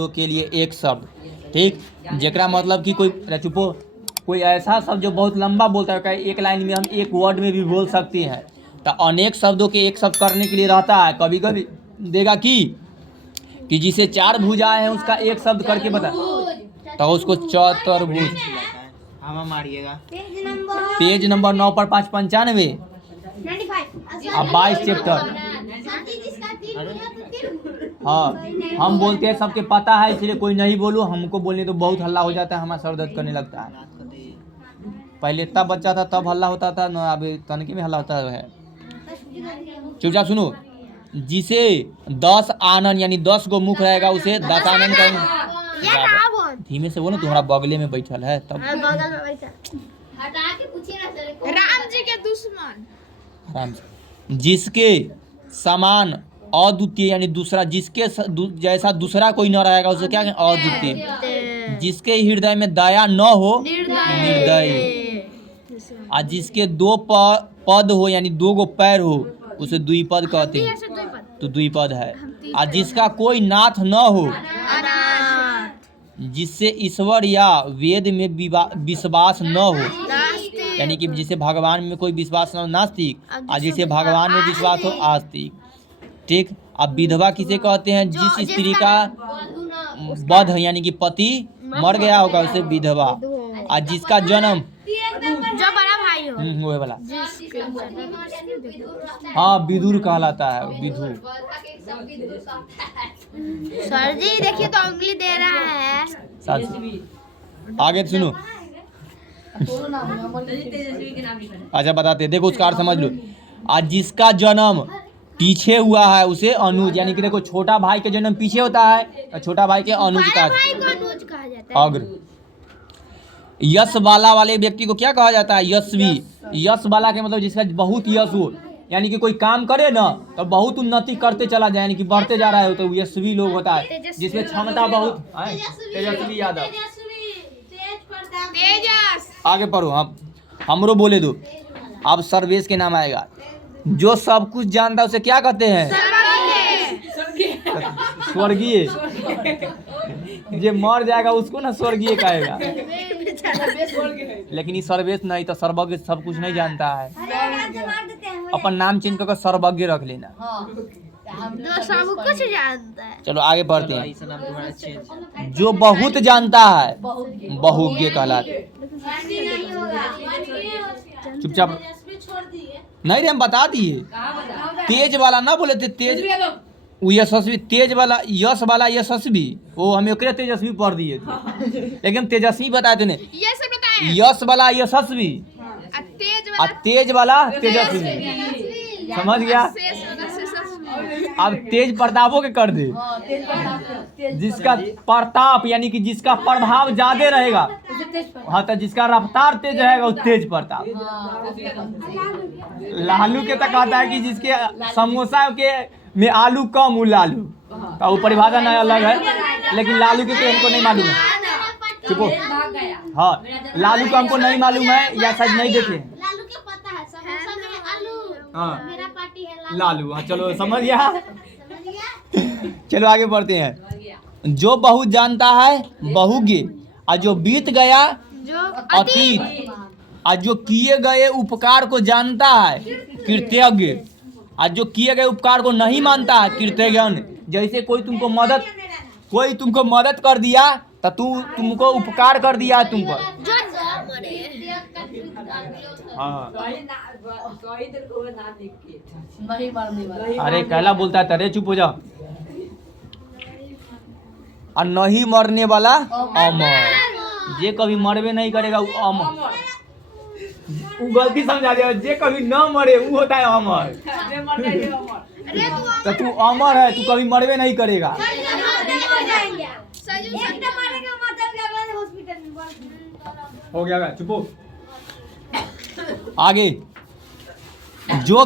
के लिए एक शब्द, ठीक, जेकरा मतलब कि चुपो कोई ऐसा शब्द जो बहुत लंबा बोलता है, एक लाइन में हम एक वर्ड में भी बोल सकते हैं। तो अनेक शब्दों के एक शब्द करने के लिए रहता है। कभी कभी देगा कि जिसे 4 भुजाएं हैं उसका एक शब्द करके बता, तो उसको चतुर्भुज। मारिएगा पेज नंबर 9 पर 595 अब 22 चैप्टर। हाँ, हम बोलते हैं सबके पता है, इसलिए कोई नहीं बोलू। हमको बोलने तो बहुत हल्ला हो जाता है, हमारा सर दर्द करने लगता है। पहले इतना बच्चा था तब हल्ला होता था ना, अभी तनके में हल्ला होता है। चुपचाप सुनो। जिसे 10 आनन यानी 10 गो मुख रहेगा उसे 10 आनन कहेंगे। धीमे से बोलो, तुम्हारा बगले में बैठल है तब। राम जी के दुश्मन। राम जी। जिसके समान अद्वितीय यानी दूसरा, जिसके जैसा दूसरा कोई न रहेगा उसे क्या कहें? अद्वितीय। जिसके हृदय में दया न हो, निर्दयी। और जिसके 2 पद हो यानी 2 गो पैर हो उसे द्विपद कहते हैं, तो द्विपद है। और जिसका कोई नाथ न हो, जिससे ईश्वर या वेद में विश्वास न हो, यानी कि जिसे भगवान में कोई विश्वास न हो, नास्तिक। और जिसे भगवान में विश्वास हो, आस्तिक। ठीक। अब विधवा किसे कहते हैं? जिस स्त्री का वध यानी कि पति मर गया होगा उसे विधवा। और जिसका जन्म जो बड़ा भाई हो, वो वाला, हाँ, विदुर कहलाता है, विदुर। सर जी देखिए तो उंगली दे रहा है। आगे सुनो। अच्छा बताते, देखो उसका अर्थ समझ लो। आज जिसका जन्म पीछे हुआ है उसे अनुज, यानी कि देखो छोटा भाई के जन्म पीछे होता है तो छोटा भाई के अनुज कहा जाता है। अग्र। यश वाले व्यक्ति को क्या कहा जाता है? यशवी। यश वाला के मतलब जिसका बहुत यश हो, यानी कि कोई काम करे ना तो बहुत उन्नति करते चला जाए, यानी कि बढ़ते जा रहा है, तो यशवी लोग होता है, जिसमें क्षमता बहुत। तेजस्वी यादव। आगे पढ़ो, हमरो बोले दो। अब सर्वेश के नाम आएगा। जो सब कुछ जानता है उसे क्या कहते हैं? स्वर्गीय। जो मर जाएगा उसको ना स्वर्गीय कहेगा, लेकिन ये सर्वेश नहीं, तो सर्वज्ञ सब कुछ नहीं जानता है। अपन नाम चेंज करके सर्वज्ञ रख लेना। जो सब कुछ जानता है। चलो आगे बढ़ते हैं। जो बहुत जानता है बहुज्ञ कहलाते। चुपचाप नहीं रे, हम बता दिए। तेज वाला ना बोले थे, तेज वो यशस्वी, तेज वाला यश वाला यशस्वी, वो हम एक तेजस्वी पढ़ दिए थे, लेकिन तेजस्वी बताए थे नहीं। यश वाला यशस्वी और तेज वाला तेजस्वी, समझ गया? अब तेज प्रतापों के कर दे। जिसका प्रताप यानी कि जिसका प्रभाव ज्यादा रहेगा, हाँ, तो जिसका रफ्तार तेज रहेगा वो तेज प्रताप। लालू के तक आता है कि जिसके समोसा के में आलू कम वो लालू, तो वो परिभाषा नहीं अलग है, लेकिन लालू के तो हमको नहीं मालूम है। चुपो, हाँ, लालू का हमको नहीं मालूम है या शायद नहीं देखे। लालू के पता है समोसा में आलू, हाँ, मेरा पार्टी है लालू। हाँ चलो समझ गया। चलो आगे बढ़ते हैं। जो बहुत जानता है बहुज्ञ, और जो बीत गया अतीत, और जो किए गए उपकार को जानता है कृतज्ञ, और जो किए गए उपकार को नहीं मानता है कृतज्ञ। जैसे कोई तुमको मदद कर दिया तो तुमको उपकार कर दिया तुम पर। हाँ, अरे कहला बोलता है तरे, चुप हो जाओ। और नहीं मरने वाला अमर, जे कभी मरवे नहीं करेगा वो अमर। वो गलती समझा दिया, जे कभी न मरे वो होता है अमर। तो तू अमर है, तू कभी मरवे नहीं करेगा। हो गया, चुपो। आगे, जो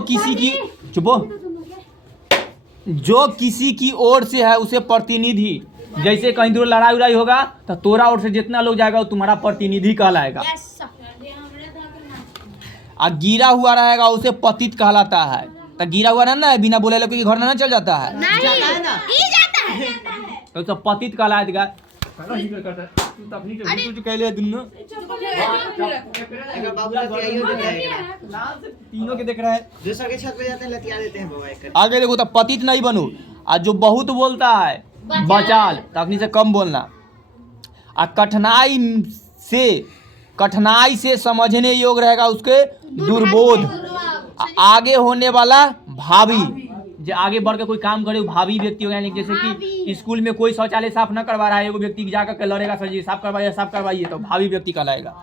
किसी की ओर से है उसे प्रतिनिधि। जैसे कहीं दूर लड़ाई उड़ाई होगा तो तोरा ओर से जितना लोग जाएगा वो तुम्हारा प्रतिनिधि कहलाएगा। और गिरा हुआ रहेगा उसे पतित कहलाता है। तो गिरा हुआ ना बिना बोले लोग के घर ना चल जाता है। नहीं, जाता है। तो सब पतित कहलाएगा। तीनों के देख रहा है, दूसरा के छत पे जाते हैं लतिया देते हैं बाबा एक। आगे देखो तो पतित नहीं बनो। और जो बहुत बोलता है बचाल, तखनी से कम बोलना। और कठिनाई से समझने योग्य रहेगा उसके दुर्बोध। आगे होने वाला भावी, जो आगे बढ़ के कोई काम करे वो भावी व्यक्ति होगा। यानी जैसे कि स्कूल में कोई शौचालय साफ न करवा रहा है, एगो व्यक्ति जाकर के लड़ेगा, सर जी साफ करवाइए, तो भावी व्यक्ति कहलाएगा।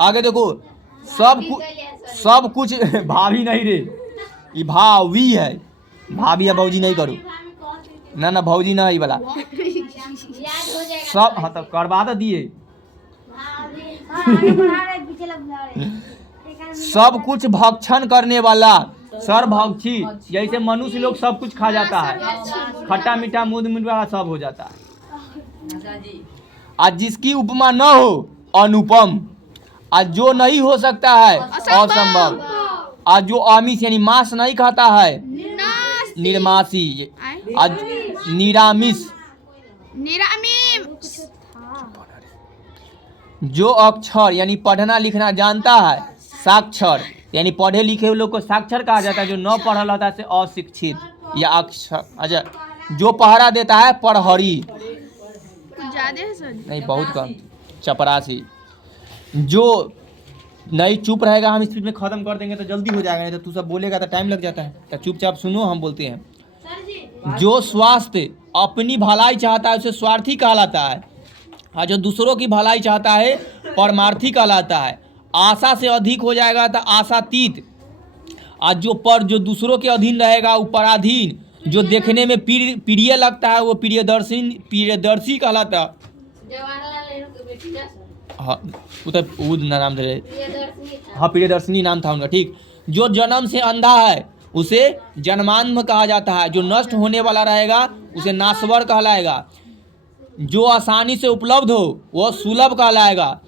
आगे देखो सब कुछ भावी नहीं रे, ये भावी है। भाभी या भौजी नहीं करो ना भौजी ना, ये वाला सब। हाँ तो करवा तो दिए। सब कुछ भक्षण करने वाला, सर्वभक्षी। जैसे मनुष्य लोग सब कुछ खा जाता है, खट्टा मीठा मूड वाला सब हो जाता है। आज जिसकी उपमा न हो अनुपम, आज जो नहीं हो सकता है असंभव, आज जो आमिष यानी मांस नहीं खाता है निर्मासी, आज निरामिष। जो अक्षर यानी पढ़ना लिखना जानता है साक्षर, यानी पढ़े लिखे लोग को साक्षर कहा जाता है। जो न पढ़ल होता है से अशिक्षित या अक्षर। अच्छा, जो पहरा देता है पढ़हरी, नहीं बहुत कम, चपरासी। जो नहीं चुप रहेगा, हम स्पीड में खत्म कर देंगे तो जल्दी हो जाएगा, नहीं तो तू सब बोलेगा तो टाइम लग जाता है। तो चुपचाप सुनो, हम बोलते हैं। जो स्वास्थ्य अपनी भलाई चाहता है उसे स्वार्थी कहलाता है, और जो दूसरों की भलाई चाहता है परमार्थी कहलाता है। आशा से अधिक हो जाएगा तो आशातीत, आज जो दूसरों के अधीन रहेगा वो पराधीन। जो देखने में प्रिय लगता है वो प्रियदर्शी कहलाता है। हाँ वो नाम था, हाँ प्रियदर्शिनी नाम था उनका, ठीक। जो जन्म से अंधा है उसे जन्मांध कहा जाता है। जो नष्ट होने वाला रहेगा उसे नाश्वर कहलाएगा। जो आसानी से उपलब्ध हो वह सुलभ कहलाएगा।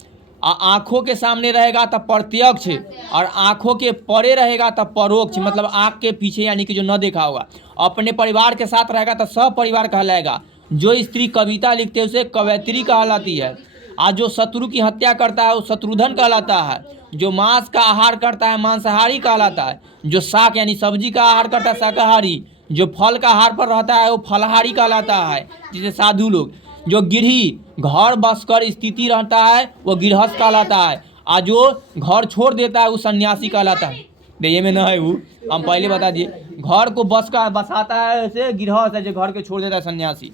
आँखों के सामने रहेगा तब प्रत्यक्ष, और आँखों के परे रहेगा तब परोक्ष, मतलब आँख के पीछे यानी कि जो न देखा होगा। अपने परिवार के साथ रहेगा तो सब परिवार कहलाएगा। जो स्त्री कविता लिखते हैं उसे कवयित्री कहलाती है। आज जो शत्रु की हत्या करता है वो शत्रुधन कहलाता है। जो मांस का आहार करता है मांसाहारी कहलाता है। जो शाक यानी सब्जी का आहार करता है शाकाहारी। जो फल का आहार पर रहता है वो फलाहारी कहलाता है, जिसे साधु लोग। जो गिरही घर बसकर स्थिति रहता है वो गृहस्थ कहलाता है। और जो घर छोड़ देता है वो सन्यासी कहलाता है। ये में ना है वो, हम पहले बता दिए। घर को बसाता है ऐसे गृहस्थ है, जो घर के छोड़ देता है सन्यासी।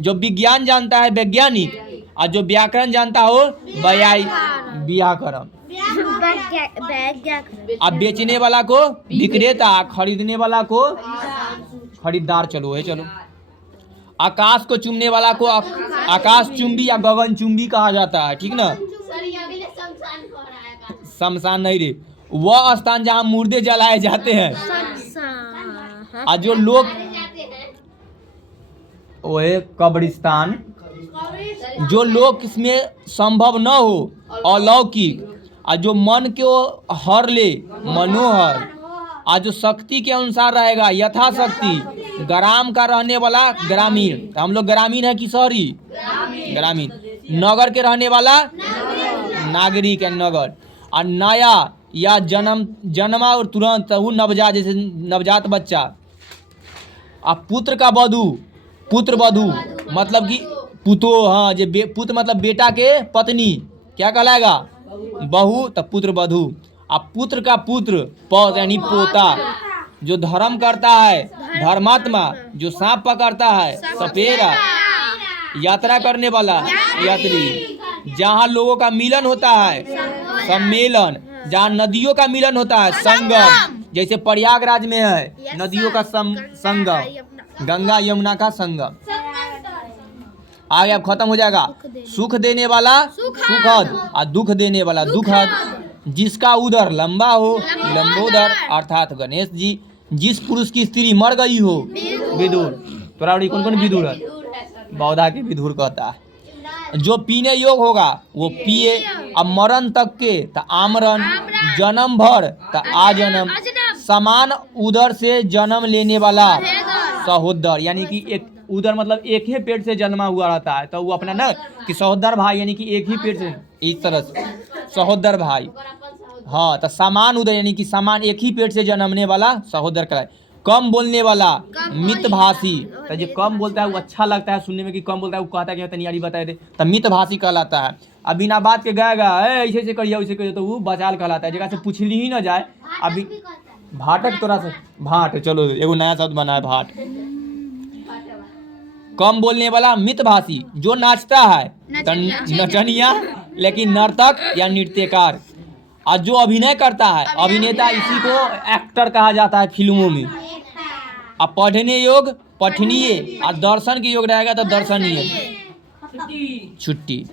जो विज्ञान जानता है वैज्ञानिक, और जो व्याकरण जानता हो व्याकरण। अब बेचने वाला को विक्रेता, खरीदने वाला को खरीदार। चलो आकाश को चूमने वाला को आकाश चुंबी या गगन चुंबी कहा जाता है, ठीक ना। शमशान नहीं रे, वह स्थान जहाँ मुर्दे जलाए जाते हैं। और जो लोग ओए कब्रिस्तान। जो लोग इसमें संभव न हो अलौकिक, और जो मन को हर ले मनोहर। और जो शक्ति के अनुसार रहेगा यथाशक्ति। ग्राम का रहने वाला ग्रामीण, तो हम लोग ग्रामीण है कि शहरी? ग्रामीण। नगर के रहने वाला नागरिक है नगर। और नया या जन्मा और तुरंत वो नवजात, जैसे नवजात बच्चा। और पुत्र का वधू, पुत्र वधू मतलब कि पुतो, हाँ जो पुत्र मतलब बेटा के पत्नी क्या कहलाएगा? बहू, तब पुत्र वधू। अब पुत्र का पुत्र पौध यानी पोता। जो धर्म करता है धर्मात्मा। जो सांप पकड़ता है सपेरा। यात्रा करने वाला यात्री। जहाँ लोगों का मिलन होता है सम्मेलन। जहाँ नदियों का मिलन होता है संगम, जैसे प्रयागराज में है नदियों का संगम, गंगा यमुना का संगम। आगे अब खत्म हो जाएगा। सुख देने वाला सुखद, और दुख देने वाला दुखद। जिसका उदर लंबा हो लंबोदर, अर्थात गणेश जी। जिस पुरुष की स्त्री मर गई हो विदुर। तोरा कौन कौन विदुर है? बौद्धा के विदुर कहता है। जो पीने योग होगा वो पिए। अब मरण तक के तो आमरण, जन्म भर तो आजन्म। समान उदर से जन्म लेने वाला सहोदर, यानी कि एक उधर मतलब एक ही पेट से जन्मा हुआ रहता है, तो वो अपना ना कि सहोदर भाई यानी कि एक ही पेट से, इस तरह से सहोदर भाई। हाँ, तो समान उदर यानी कि समान एक ही पेट से जन्मने वाला सहोदर कहलाए। कम बोलने वाला मितभाषी, तो जो कम बोलता है वो अच्छा लगता है सुनने में कि कम बोलता है, वो कहता है कि तनियारी बताए दे, तो मितभाषी कहलाता है। अब बिना बात के गाएगा ऐसे ऐसे करिए वैसे करिए, तो वो बचाल कहलाता है, जगह से पूछली ही ना जाए। अभी भाटक तोरा से भाट, चलो एगो नया शब्द बना है भाट। कम बोलने वाला मितभाषी, जो नाचता है नचनिया, लेकिन नर्तक या नृत्यकार। और जो अभिनय करता है अभिनेता, इसी को एक्टर कहा जाता है फिल्मों में। अब पढ़ने योग पठनीय और दर्शन के योग रहेगा तो दर्शनीय। छुट्टी।